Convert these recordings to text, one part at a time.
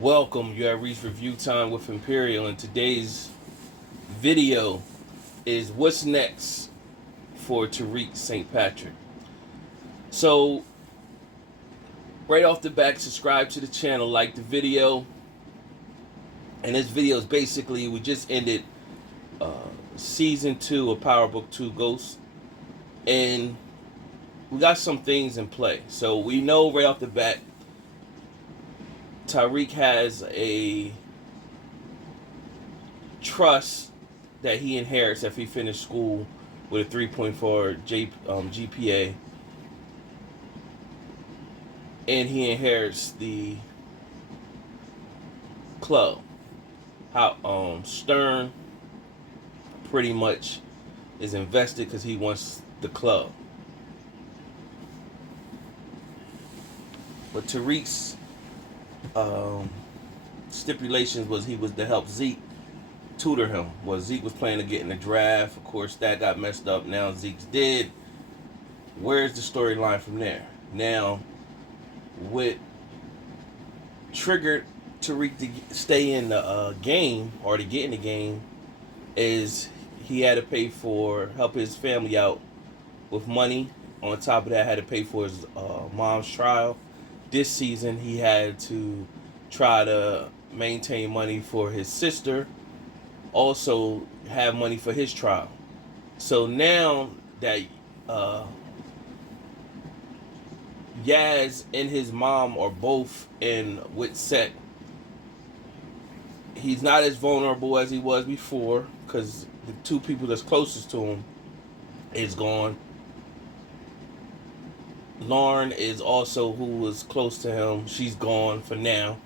Welcome, you have reached review time with Imperial, and today's video is what's next for Tariq St Patrick. So, right off the bat, subscribe to the channel, like the video, and this video is basically, we just ended season 2 of Power Book 2 Ghost, and we got some things in play. So we know right off the bat, Tariq has a trust that he inherits if he finished school with a 3.4 GPA, and he inherits the club. How Stern pretty much is invested because he wants the club. But Tariq's stipulations was he was to help Zeke tutor him. Well, Zeke was planning to get in the draft. Of course, that got messed up. Now Zeke's dead. Where's the storyline from there? Now, what triggered Tariq to stay in the game or to get in the game is he had to help his family out with money. On top of that, had to pay for his mom's trial. This season, he had to try to maintain money for his sister, also have money for his trial. So now that Yaz and his mom are both in with Set, he's not as vulnerable as he was before because the two people that's closest to him is gone. Lauren is also who was close to him. She's gone for now.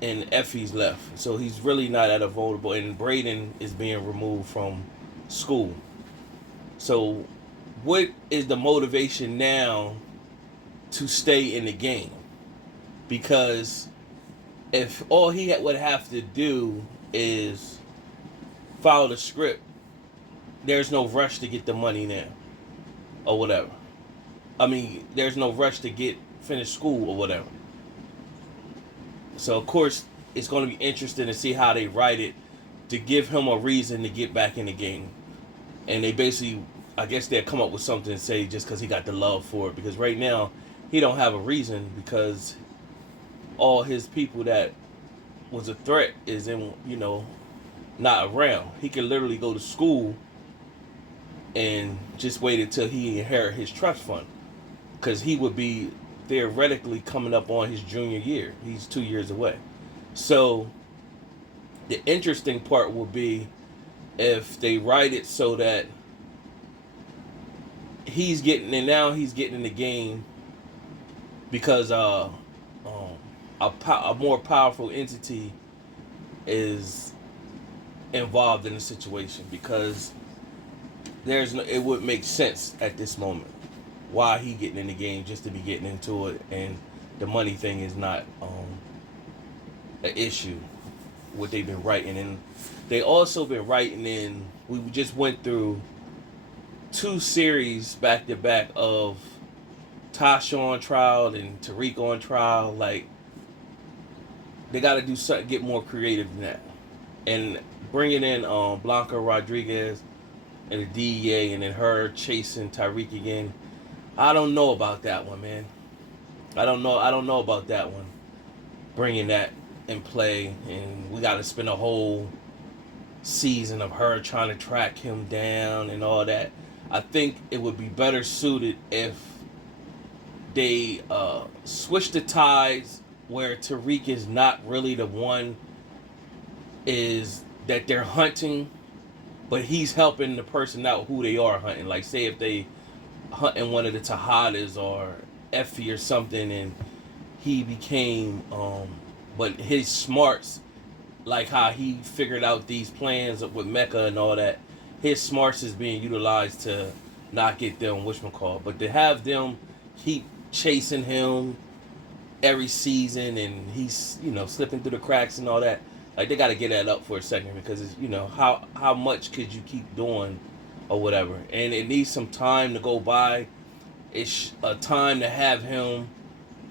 And Effie's left. So he's really not at a vulnerable. And Braden is being removed from school. So what is the motivation now to stay in the game? Because if all he would have to do is follow the script, there's no rush to get the money now. Or whatever. I mean, there's no rush to finish school or whatever. So, of course, it's going to be interesting to see how they write it to give him a reason to get back in the game. And they basically, I guess they'll come up with something to say just because he got the love for it. Because right now, he don't have a reason because all his people that was a threat is not around. He can literally go to school and just wait until he inherit his trust fund. Because he would be theoretically coming up on his junior year. He's 2 years away. So the interesting part will be if they write it so that he's getting in the game because a more powerful entity is involved in the situation, because it would make sense at this moment why he getting in the game just to be getting into it, and the money thing is not an issue. What they've been writing, and they also been writing in. We just went through 2 series back to back of Tasha on trial and Tariq on trial. Like, they got to do something, get more creative than that, and bringing in Blanca Rodriguez and the DEA, and then her chasing Tariq again. I don't know about that one, man. I don't know about that one. Bringing that in play, and we got to spend a whole season of her trying to track him down and all that. I think it would be better suited if they switch the ties where Tariq is not really the one is that they're hunting, but he's helping the person out who they are hunting. Like, say if they hunting one of the Tejadas or Effie or something, and he became but his smarts, like how he figured out these plans with Mecca and all that, his smarts is being utilized to not get them whatchamacallit. But to have them keep chasing him every season, and he's slipping through the cracks and all that, like, they got to get that up for a second, because it's, how much could you keep doing or whatever, and it needs some time to go by. It's a time to have him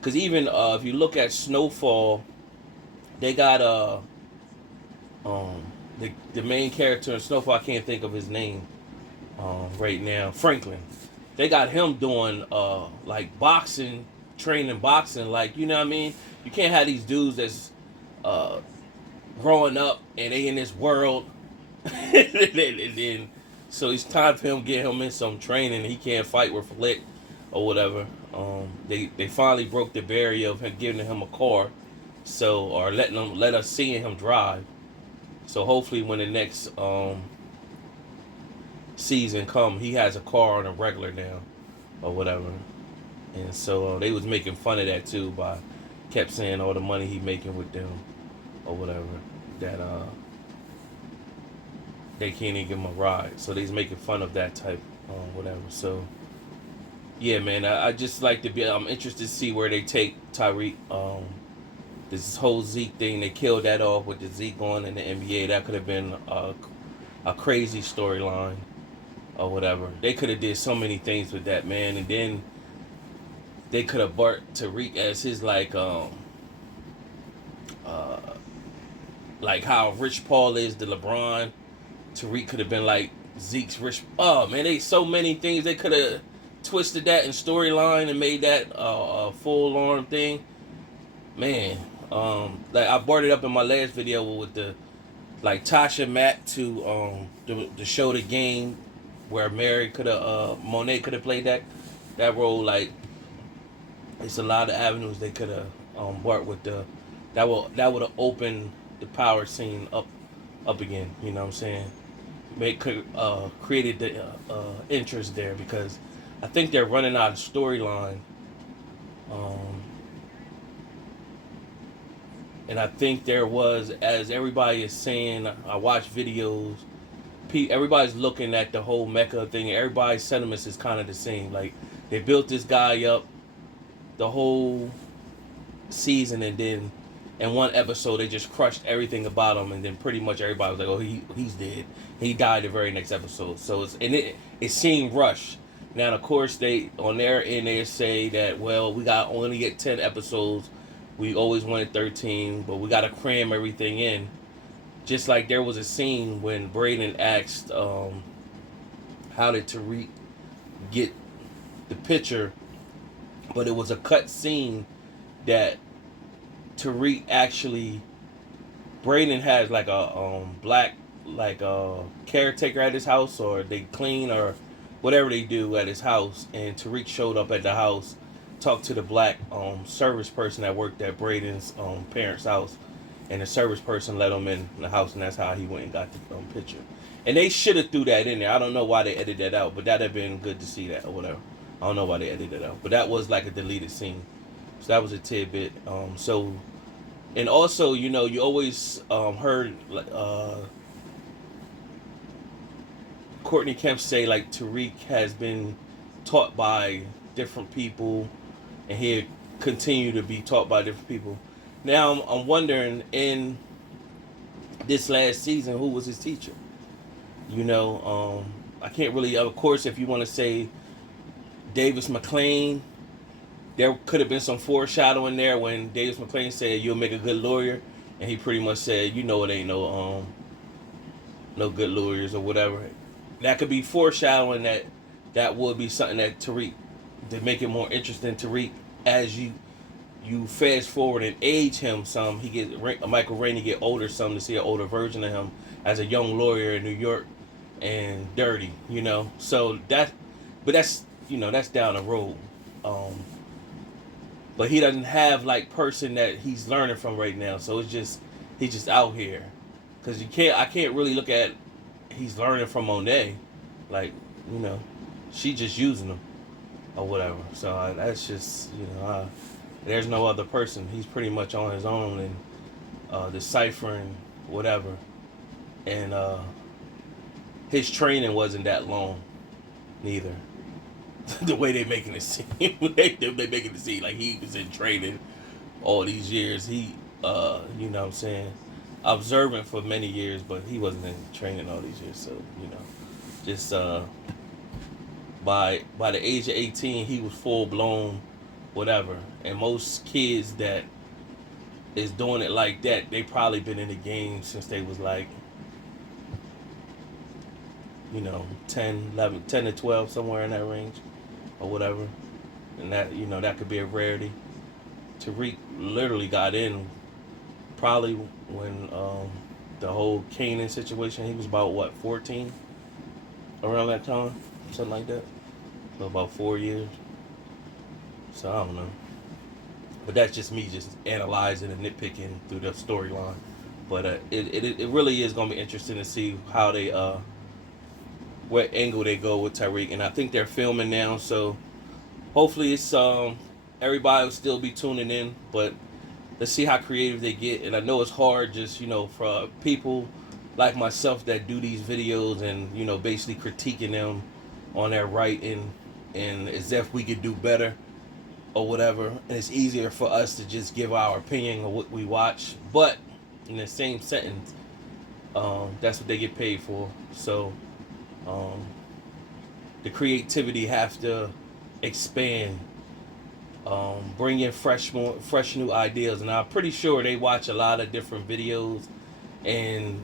because even if you look at Snowfall, they got um the main character in Snowfall. I can't think of his name right now. Franklin. They got him doing like boxing, training boxing. Like, you know what I mean? You can't have these dudes that's uh growing up and they in this world. and then so it's time for him to get him in some training. He can't fight with Flick or whatever. They finally broke the barrier of him giving him a car, so or let us seeing him drive. So hopefully when the next season come, he has a car on a regular now or whatever. And so they was making fun of that too by kept saying all the money he making with them or whatever that they can't even give him a ride. So they's making fun of that type whatever. So yeah, man, I just like to be. I'm interested to see where they take Tariq. This whole Zeke thing, they killed that off with the Zeke going in the NBA. That could have been a crazy storyline or whatever. They could have did so many things with that, man, and then they could have brought Tariq as his like how Rich Paul is the LeBron. Tariq could have been like Zeke's rich. Oh man, they so many things they could have twisted that in storyline and made that a full on thing. Man, like I brought it up in my last video with the like Tasha Matt to the show the game where Mary could have Monet could have played that role. Like it's a lot of avenues they could have worked with that would have opened the power scene up again. You know what I'm saying? Created the interest there because I think they're running out of storyline. And I think there was, as everybody is saying, I watch videos, everybody's looking at the whole Mecca thing, and everybody's sentiments is kind of the same. Like, they built this guy up the whole season, and then in one episode, they just crushed everything about him, and then pretty much everybody was like, oh, he's dead. He died the very next episode. So, it seemed rushed. Now, of course, they on their end, they say that, well, we only get 10 episodes. We always wanted 13, but we got to cram everything in. Just like there was a scene when Braden asked, how did Tariq get the picture? But it was a cut scene that Tariq actually, Braden has like a black like a caretaker at his house, or they clean or whatever they do at his house, and Tariq showed up at the house, talked to the black service person that worked at Braden's parents' house, and the service person let him in the house, and that's how he went and got the picture. And they should have threw that in there. I don't know why they edited that out, but that'd have been good to see that or whatever. I don't know why they edited it out, but that was like a deleted scene. So that was a tidbit. And also, you know, you always heard Courtney Kemp say like Tariq has been taught by different people, and he'll continue to be taught by different people. Now I'm wondering, in this last season, who was his teacher? You know, I can't really. Of course, if you want to say Davis McLean, there could have been some foreshadowing there when Davis McLean said, "You'll make a good lawyer," and he pretty much said, "You know, it ain't no good lawyers or whatever." That could be foreshadowing that would be something that Tariq, to make it more interesting. Tariq, as you fast forward and age him some, he gets Michael Rainey get older some, to see an older version of him as a young lawyer in New York and dirty, you know. So that's down the road. But he doesn't have like person that he's learning from right now. So he's just out here, because I can't really look at he's learning from Monet, like, you know, she just using him or whatever. So that's just, you know, there's no other person. He's pretty much on his own and deciphering whatever. And his training wasn't that long, neither. The way they making it seem, they making it seem like he was in training all these years. He, you know what I'm saying, observant for many years, but he wasn't in training all these years. So, you know, just by the age of 18, he was full blown whatever. And most kids that is doing it like that, they probably been in the game since they was like, 10, 11, 10 to 12, somewhere in that range or whatever. And that, that could be a rarity. Tariq literally got in probably when the whole Canaan situation, he was about, what, 14? Around that time? Something like that. So about 4 years. So I don't know. But that's just me just analyzing and nitpicking through the storyline. But it really is going to be interesting to see how they what angle they go with Tariq. And I think they're filming now, so hopefully it's everybody will still be tuning in. But let's see how creative they get. And I know it's hard just, for people like myself that do these videos and, basically critiquing them on their writing and as if we could do better or whatever. And it's easier for us to just give our opinion of what we watch. But in the same sentence, that's what they get paid for. So the creativity have to expand, bring in fresh new ideas. And I'm pretty sure they watch a lot of different videos and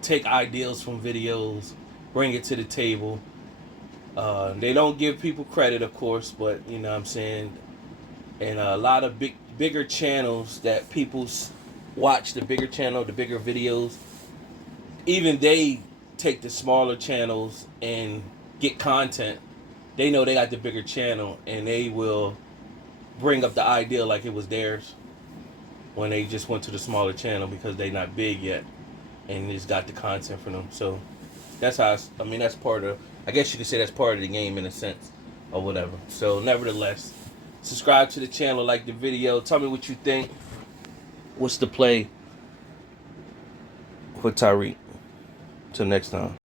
take ideas from videos, bring it to the table. They don't give people credit, of course, but you know what I'm saying. And a lot of bigger channels that people watch, the bigger videos, even they take the smaller channels and get content. They know they got the bigger channel and they will bring up the idea like it was theirs when they just went to the smaller channel because they not big yet and just got the content from them. So that's how that's part of, I guess you could say that's part of the game in a sense or whatever. So nevertheless, subscribe to the channel, like the video, tell me what you think. What's the play for Tariq? Till next time.